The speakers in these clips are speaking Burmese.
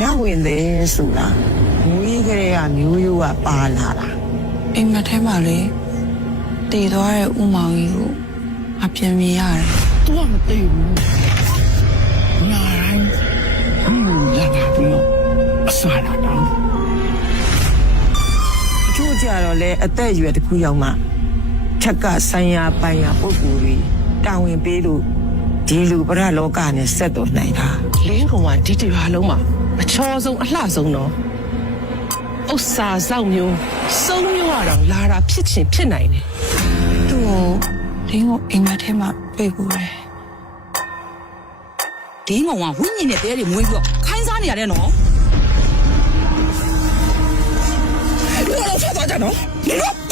နတ်ဝင်တယ်ဆိုတာမူကြီးကလေးကမျိုးရိုးကပါလာတာအိမ်မက်ထဲမှာလေတည်သွားတဲ့ဥမောင်ကြီးကိုအပြင်းမြင်ရတယ်သူကမသိဘူးညာတိုင်းဟင်းလာတာပြီးတော့အစားလာတော့အချို့ကြတော့လေအသက်အရွယ်တစ်ခုရောက်မှထက်ကဆိုင်ရာပိုင်ရာပုဂ္ဂိုလ်တွေတာဝန်ပေးလို့ ဒီလူပရလောကနဲ့ဆက်တော်နိုင်တာလင်းကောင်ကဒီတရွာလုံးမှာအချောဆုံးအလှဆုံးတော့ဥစ္စာစောက်မျိုးစုံမျိုးရတော့လာတာဖြစ်ချင်ဖြစ်နိုင်တယ်သူ့ကိုလင်းကိုအိမ်မက်ထဲမှာပြေးပူတယ်ဒင်းကောင်ကဝိညာဉ်နဲ့တဲတွေမွေးပြီးတော့ခိုင်းစားနေရတယ်နော်ဘယ်လိုဖြစ်သွားကြတော့ဒီတော့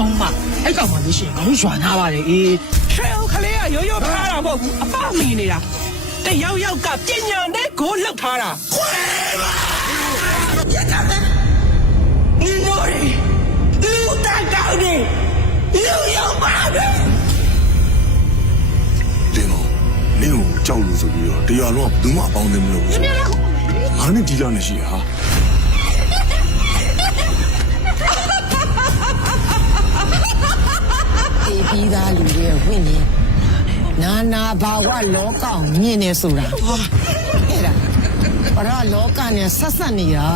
ဆုံးမအဲ့ကောင်မှလို့ရှိရင်ငါတို့ရွာနာပါတယ်အေးထရေကလေးကရိုးရိုးဖားတာမဟုတ်ဘူးအပမီနေတာတယောက်ယောက်ကပညာနဲ့ကိုလှုပ်ထားတာခွဲပါရတာတဲ့နီမိုရီလူတက်ကောင်းနေလူရောက်ပါပဲဒီမောနင်းကိုကြောက်လို့ဆိုပြီးတော့တရားလုံးကဘူးမအပေါင်းသင်းမလို့ဆိုငါနဲ့ဒီလောက်နေရှိဟာ ပြီးသားလူတွေရဲ့ဝိညာဉ်နာနာဘာဝလောကကိုမြင်နေဆိုတာဟာအဲ့ဒါပရလောကနဲ့ဆက်ဆက်နေတာ